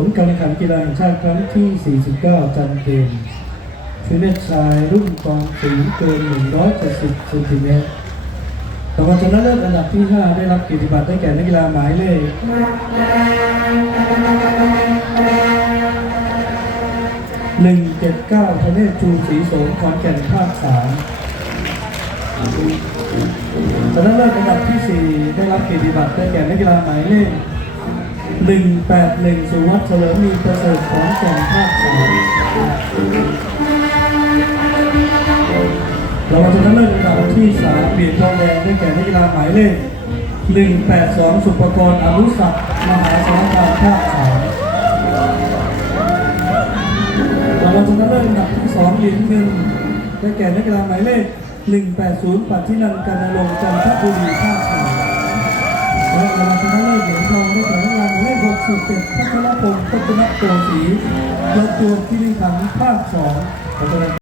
ลการแข่งขันกีฬาแห่งชาติครั้งที่ 49 จันเกมฟิเนชชายรุ่นกองสูงเกิน 170เซนติเมตรรางวัลชนะเลิศอันดับที่ 5 ได้รับเกียรติบัตรได้แก่นักกีฬาหมายเลข179ทะเลศชูศรีโสมขอนแก่นภาค3ชนะเลิศอันดับที่ 4 ได้รับเกียรติบัตรได้แก่นักกีฬาหมายเลข 181 สุวัฒน์เฉลิมมีประเสริฐของแก่นภาคสามเรางวัลชนะเลิศอันดับที่3เหรียญทองแดงได้แก่นักกีฬาหมายเลข 182 สุปกรณ์อนุสักดิ์มหาสารคามภาคสามเรางวัลชนะเลิศอันดับที่2เหรียญเงินได้แก่นักกีฬาหมายเลข 180 ปัทธินันกันนรงจันทบุรีภาคสามและรางวัลชนะเลิศเหรียญทองได้ พงศ์พัฒนโกศรีและตัวคิริขันธ์ภาคสอง